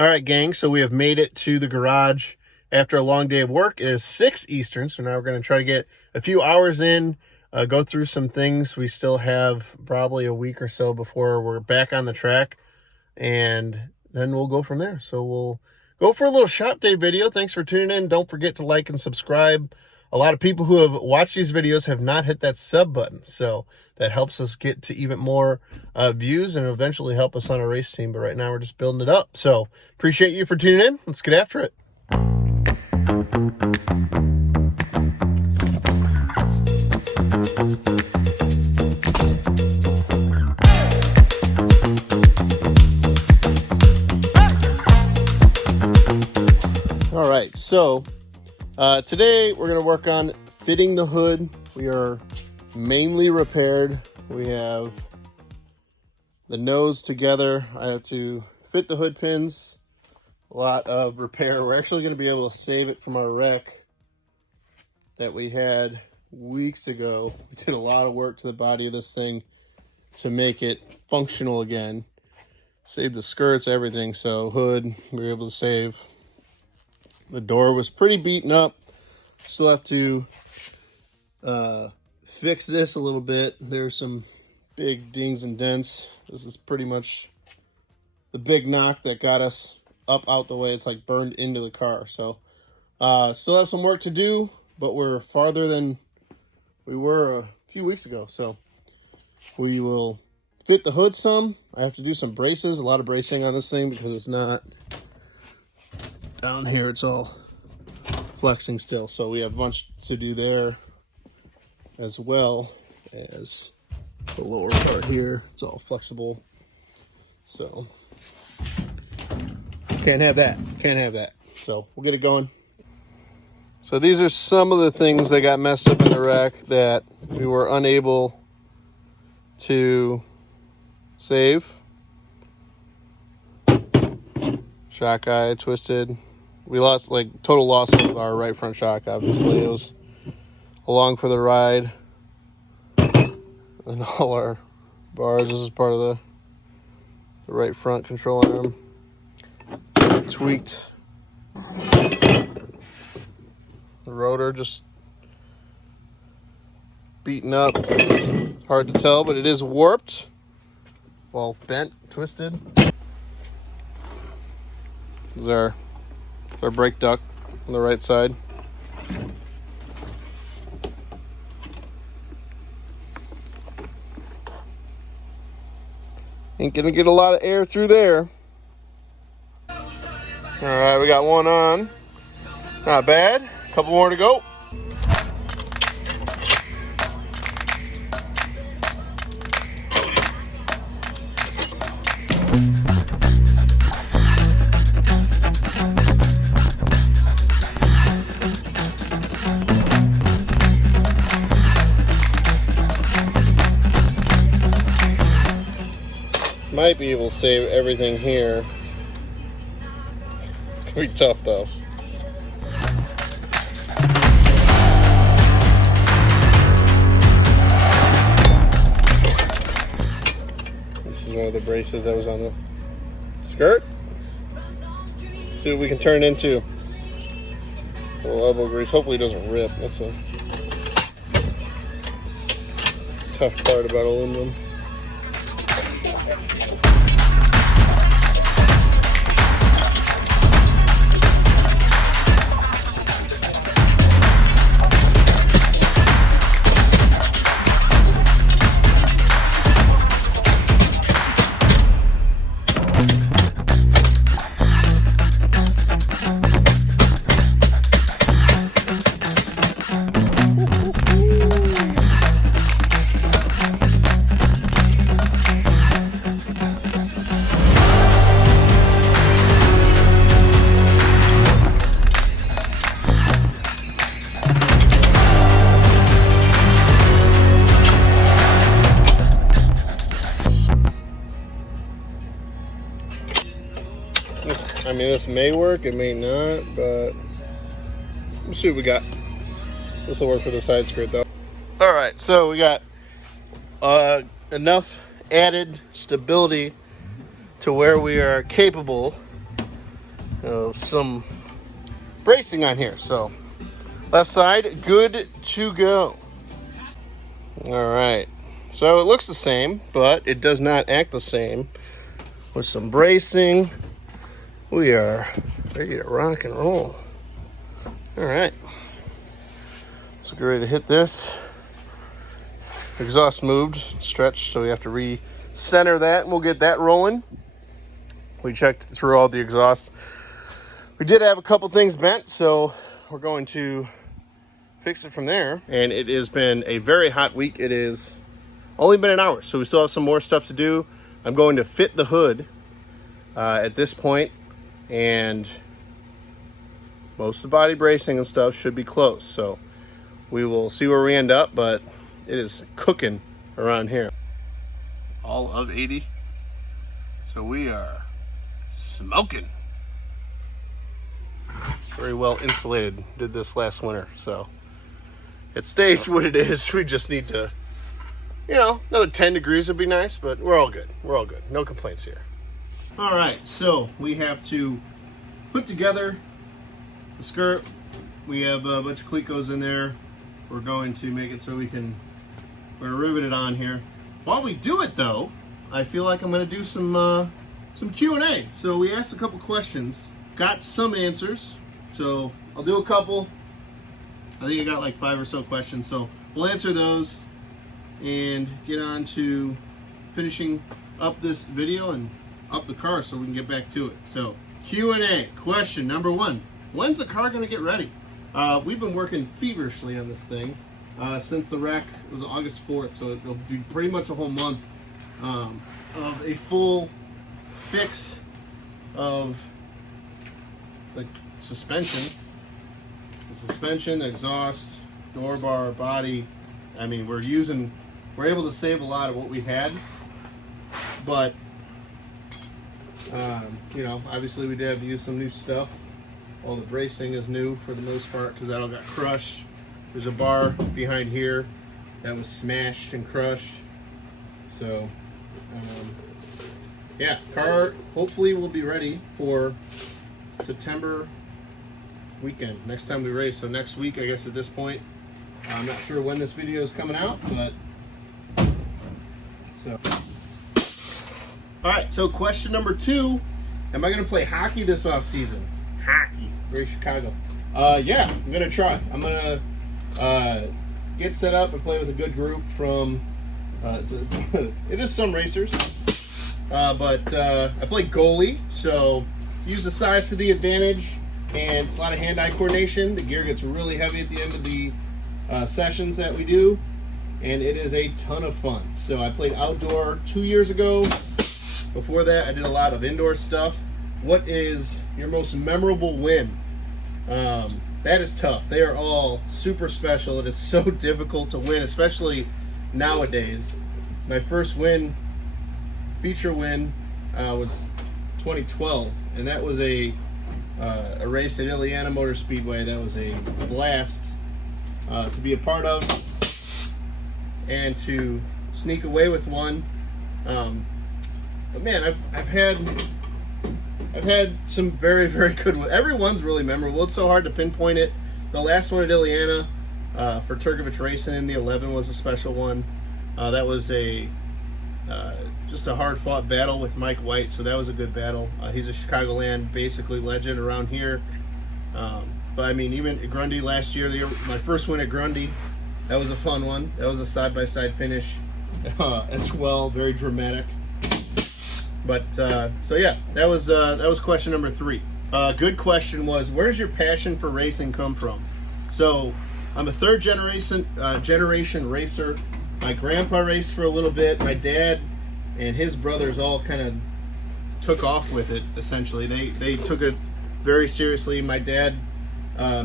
All right, gang, so we have made it to the garage after a long day of work. It is 6 Eastern, so now we're going to try to get a few hours in, go through some things. We still have probably a week or so before we're back on the track, and then we'll go from there. So we'll go for a little shop day video. Thanks for tuning in. Don't forget to like and subscribe. A lot of people who have watched these videos have not hit that sub button, so that helps us get to even more views and eventually help us on our race team. But right now we're just building it up. So appreciate you for tuning in. Let's get after it. All right, so today we're going to work on fitting the hood. We are mainly repaired. We have the nose together. I have to fit the hood pins. A lot of repair. We're actually going to be able to save it from our wreck that we had weeks ago. We did a lot of work to the body of this thing to make it functional again. Saved the skirts, everything. So hood, we were able to save. The door was pretty beaten up. Still have to fix this a little bit. There's some big dings and dents. This is pretty much the big knock that got us up out the way. It's like burned into the car. So still have some work to do, but we're farther than we were a few weeks ago. So we will fit the hood some. I have to do some braces, a lot of bracing on this thing because it's not down here. It's all flexing still. So we have a bunch to do there, as well as the lower part here. It's all flexible. So can't have that. So we'll get it going. So these are some of the things that got messed up in the wreck that we were unable to save. Shock eye twisted. We lost, like, total loss of our right front shock, obviously. It was along for the ride. And all our bars. This is part of the right front control arm. Tweaked. The rotor just beaten up. Hard to tell, but it is warped. Well, bent, twisted. This is our brake duct on the right side. Ain't gonna get a lot of air through there. All right, we got one on. Not bad. A couple more to go. Might be able to save everything here. It's gonna be tough though. This is one of the braces that was on the skirt. See what we can turn into. A little elbow grease. Hopefully it doesn't rip. That's a tough part about aluminum. I mean, this may work, it may not, but we'll see what we got. This will work for the side skirt though. All right, so we got enough added stability to where we are capable some bracing on here. So left side, good to go. All right. So it looks the same, but it does not act the same. With some bracing, we are ready to rock and roll. All right. So get ready to hit this. Exhaust moved, stretched, so we have to re-center that, and we'll get that rolling. We checked through all the exhausts. We did have a couple things bent, so we're going to fix it from there. And it has been a very hot week. It is only been an hour, so we still have some more stuff to do. I'm going to fit the hood at this point, and most of the body bracing and stuff should be close. So we will see where we end up, but it is cooking around here. All of 80. So we are smoking. Very well insulated. Did this last winter, so it stays what it is. We just need to, another 10 degrees would be nice, but we're all good. We're all good. No complaints here. All right, so we have to put together the skirt. We have a bunch of clecos in there. We're going to make it so we're riveted on here. While we do it though, I feel like I'm going to do some Q&A. So we asked a couple questions, got some answers. So I'll do a couple. I think I got like 5 or so questions. So we'll answer those and get on to finishing up this video and up the car so we can get back to it. So Q&A, question number 1. When's the car going to get ready? We've been working feverishly on this thing since the wreck. It was August 4th, so it'll be pretty much a whole month of a full fix of the suspension. The suspension, exhaust, door bar, body. I mean, we're able to save a lot of what we had, but obviously we did have to use some new stuff. All the bracing is new for the most part because that all got crushed. There's a bar behind here that was smashed and crushed. So, yeah, car hopefully will be ready for September weekend, next time we race. So next week, I guess at this point. I'm not sure when this video is coming out, but so. All right, so question number 2, am I gonna play hockey this off season? Hockey, very Chicago. Yeah, I'm gonna try. I'm gonna get set up and play with a good group from, it is some racers, but I play goalie, so use the size to the advantage, and it's a lot of hand-eye coordination. The gear gets really heavy at the end of the sessions that we do, and it is a ton of fun. So I played outdoor 2 years ago. Before that, I did a lot of indoor stuff. What is your most memorable win? That is tough. They are all super special. It is so difficult to win, especially nowadays. My first feature win, was 2012, and that was a race at Indiana Motor Speedway. That was a blast to be a part of and to sneak away with one. But man, I've had some very, very good ones. Everyone's really memorable. It's so hard to pinpoint it. The last one at Indiana for Turkovich Racing in the 11 was a special one. That was just a hard-fought battle with Mike White, so that was a good battle. He's a Chicagoland, basically legend around here. But I mean, even at Grundy last year, my first win at Grundy, that was a fun one. That was a side-by-side finish as well, very dramatic. But so yeah, that was question number 3. Good question was, where's your passion for racing come from? So I'm a third generation racer. My grandpa raced for a little bit. My dad and his brothers all kind of took off with it. Essentially, they took it very seriously. My dad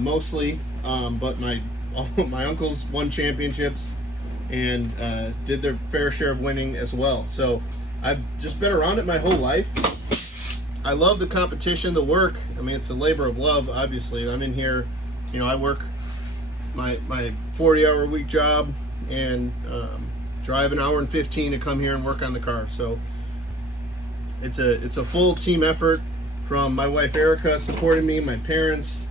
mostly, but my uncles won championships and did their fair share of winning as well. So I've just been around it my whole life. I love the competition, the work. I mean, it's a labor of love, obviously. I'm in here, I work my 40-hour week job and drive an hour and 15 to come here and work on the car. So it's a full team effort from my wife Erica supporting me, my parents,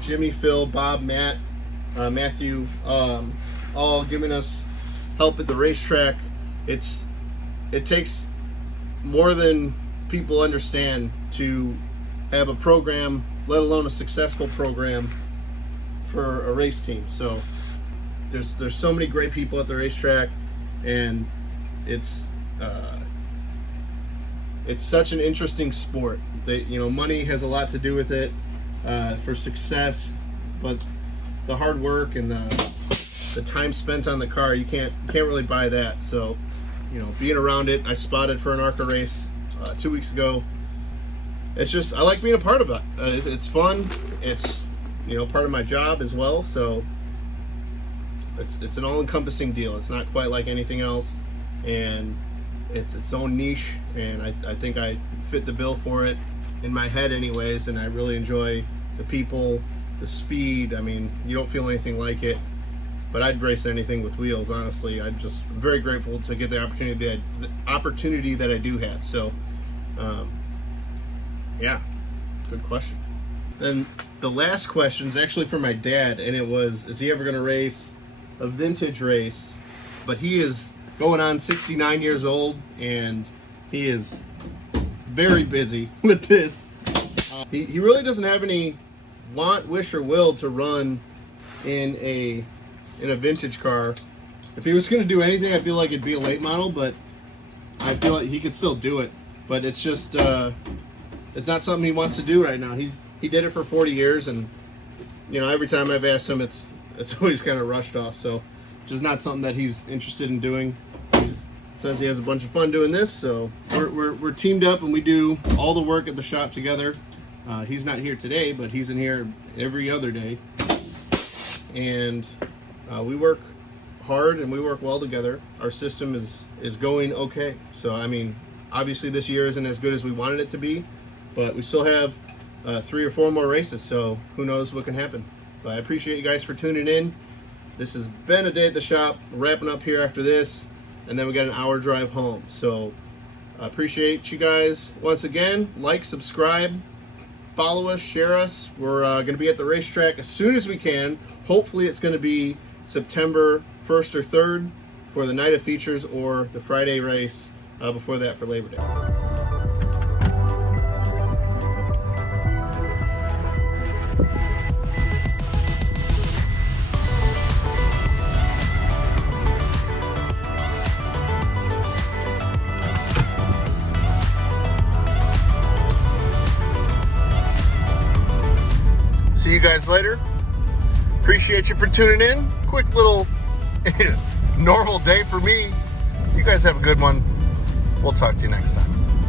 Jimmy, Phil, Bob, Matt, Matthew, all giving us help at the racetrack. It takes more than people understand to have a program, let alone a successful program for a race team. So there's so many great people at the racetrack, and it's such an interesting sport that, you know, money has a lot to do with it for success, but the hard work and the time spent on the car, you can't really buy that. So, you know, being around it, I spotted for an ARCA race 2 weeks ago. It's just, I like being a part of it. It's fun. It's, you know, part of my job as well. So it's an all-encompassing deal. It's not quite like anything else, and it's its own niche, and I think I fit the bill for it in my head anyways, and I really enjoy the people, the speed. I mean, you don't feel anything like it, but I'd race anything with wheels, honestly. I'm just very grateful to get the opportunity that I do have. So yeah, good question. Then the last question is actually for my dad, and it was, is he ever going to race a vintage race? But he is going on 69 years old, and he is very busy with this. He really doesn't have any want, wish, or will to run in a vintage car. If he was going to do anything, I feel like it'd be a late model, but I feel like he could still do it. But it's just it's not something he wants to do right now. He did it for 40 years, and, you know, every time I've asked him, it's always kind of rushed off. So just not something that he's interested in doing. He says he has a bunch of fun doing this, so we're teamed up, and we do all the work at the shop together. He's not here today, but he's in here every other day, and we work hard and we work well together. Our system is going okay. So I mean, obviously this year isn't as good as we wanted it to be, but we still have 3 or 4 more races, so who knows what can happen. But I appreciate you guys for tuning in. This has been a day at the shop. Wrapping up here after this, and then we got an hour drive home. So I appreciate you guys once again. Like, subscribe, follow us, share us. We're going to be at the racetrack as soon as we can. Hopefully it's going to be September 1st or 3rd for the night of features, or the Friday race before that for Labor Day. See you guys later. Appreciate you for tuning in. Quick little normal day for me. You guys have a good one. We'll talk to you next time.